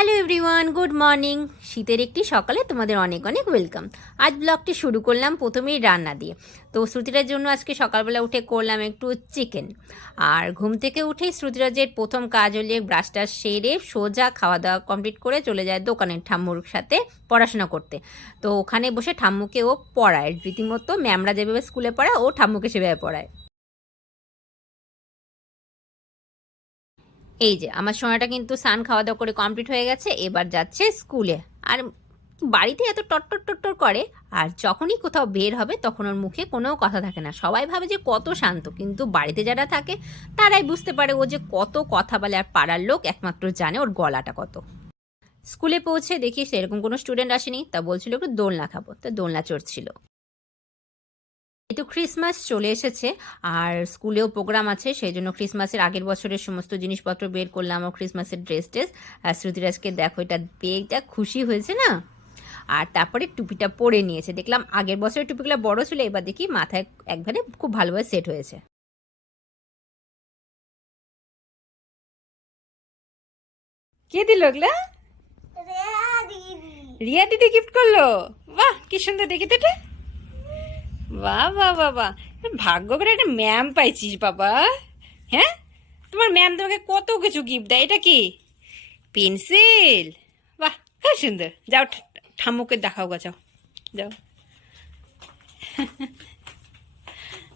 Hello everyone good morning শীতের একটি সকালে তোমাদের অনেক অনেক ওয়েলকাম আজ ব্লগটি শুরু করলাম প্রথমেই রান্না দিয়ে। তো শ্রুতিরার জন্য আজকে সকালবেলা উঠে করলাম একটু চিকেন আর ঘুম থেকে উঠেই শ্রুতিরাজের প্রথম কাজ হলে ব্রাশটা সেরে সোজা খাওয়া দাওয়া কমপ্লিট করে চলে যায় দোকানের ঠাম্মুর সাথে পড়াশোনা করতে। তো ওখানে বসে ঠাম্মুকে ও পড়ায়। রীতিমতো ম্যামরা যেভাবে স্কুলে পড়ায়, ও ঠাম্মুকে সেভাবে পড়ায়। এই যে, আমার সময়টা কিন্তু স্নান খাওয়া দাওয়া করে কমপ্লিট হয়ে গেছে, এবার যাচ্ছে স্কুলে। আর বাড়িতে এত টট্টর টট্টর করে, আর যখনই কোথাও বের হবে তখন ওর মুখে কোনো কথা থাকে না। সবাই ভাবে যে কত শান্ত, কিন্তু বাড়িতে যারা থাকে তারাই বুঝতে পারে ও যে কত কথা বলে আর পাড়ার লোক একমাত্র জানে ওর গলাটা কত। স্কুলে পৌঁছে দেখি সেরকম কোনো স্টুডেন্ট আসেনি, তা বলছিল একটু দোলনা খাব, তো দোলনা চড়ছিল। তো ক্রিসমাস চলে এসেছে আর স্কুলেও প্রোগ্রাম আছে সেই জন্য ক্রিসমাসের আগের বছরের সমস্ত জিনিসপত্র বের করলাম ও ক্রিসমাসের ড্রেস টেস। আর শ্রুতিরাজকে দেখো এটা পেয়ে যা খুশি হয়েছে না? আর তারপরে টুপিটা পরে নিয়েছে দেখলাম আগের বছরের টুপিগুলো বড় ছিল এবার দেখি মাথায় একবারে খুব ভালোভাবে সেট হয়েছে। কে দিল ওগুলা? রিয়া দিদি। গিফট করল? বাহ কি সুন্দর দেখি তো এটা। বাহ বাহ বাহ ভাগ্য করে একটা ম্যাম পাইছিস, বাবা। হ্যাঁ? তোমার ম্যাম তোমাকে কত কিছু গিফট দেয়, এটা কি? পেন্সিল বাহ, খুব সুন্দর। যাও ঠাম্মুকে দেখাও গা, যাও। যাও।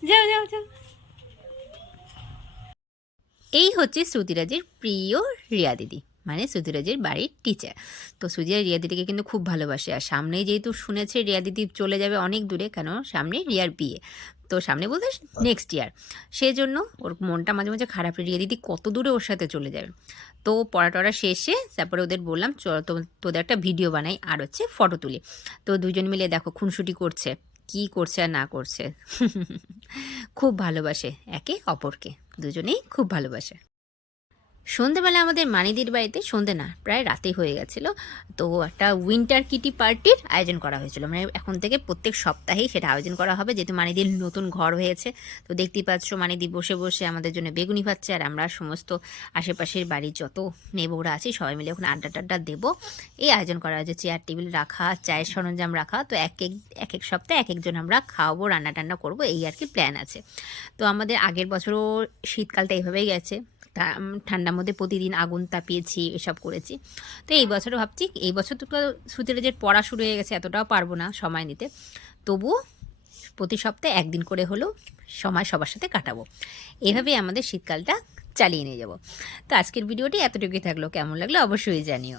যাও যাও যাও। এই হচ্ছে শ্রুতিরাজের প্রিয় রিয়া দিদি। মানে শ্রুতিরাজের বাড়ির টিচার তো সুজিয়া রিয়া দিদিকে কিন্তু খুব ভালোবাসে। আর সামনেই যেহেতু শুনেছে রিয়া দিদি চলে যাবে অনেক দূরে, কেন? সামনে রিয়ার বিয়ে। তো সামনে বলতে নেক্সট ইয়ার সেই জন্য ওর মনটা মাঝে মাঝে খারাপ। রিয়া দিদি কত দূরে ওর সাথে চলে যাবে? তো পড়া টড়া শেষে তারপরে ওদের বললাম, চল তো, তোদের একটা ভিডিও বানাই, আর হচ্ছে ফটো তুলি। তো দুজন মিলে দেখো খুনসুটি করছে। কি করছে আর না করছে? খুব ভালোবাসে একে অপরকে। দুজনেই খুব ভালোবাসে। সন্ধেবেলা আমাদের মানিদির বাড়িতে সন্ধে না, প্রায় রাতে হয়ে গেছিল। তো একটা উইন্টার কিটি পার্টির আয়োজন করা হয়েছিল। মানে এখন থেকে প্রত্যেক সপ্তাহেই সেটা আয়োজন করা হবে। যেহেতু মানিদির নতুন ঘর হয়েছে, তো দেখতেই পাচ্ছ মানিদি বসে বসে আমাদের জন্য বেগুনি পাচ্ছে আর আমরা সমস্ত আশেপাশের বাড়ির যত নেবরা আছি, সবাই মিলে ওখানে আড্ডা টাড্ডা দেবো। এই আয়োজন করা হয়েছে চেয়ার টেবিল রাখা, চায়ের সরঞ্জাম রাখা। তো এক এক এক এক সপ্তাহে এক একজন আমরা খাওয়াবো, রান্না টান্না করব, এই আর কি প্ল্যান আছে। তো আমাদের আগের বছরও শীতকালটা এইভাবেই গেছে। তা- ঠান্ডার মধ্যে প্রতিদিন আগুন তাপিয়েছি, এসব করেছি। তো এই বছরও ভাবছি, এই বছর তো যে পড়া শুরু হয়ে গেছে, এতটাও পারব না সময় নিতে। তবুও প্রতি সপ্তাহে একদিন করে হলেও সময় সবার সাথে কাটাবো। এভাবেই আমাদের শীতকালটা চালিয়ে নিয়ে যাব। তো আজকের ভিডিওটি এতটুকুই থাকল। কেমন লাগল অবশ্যই জানিও।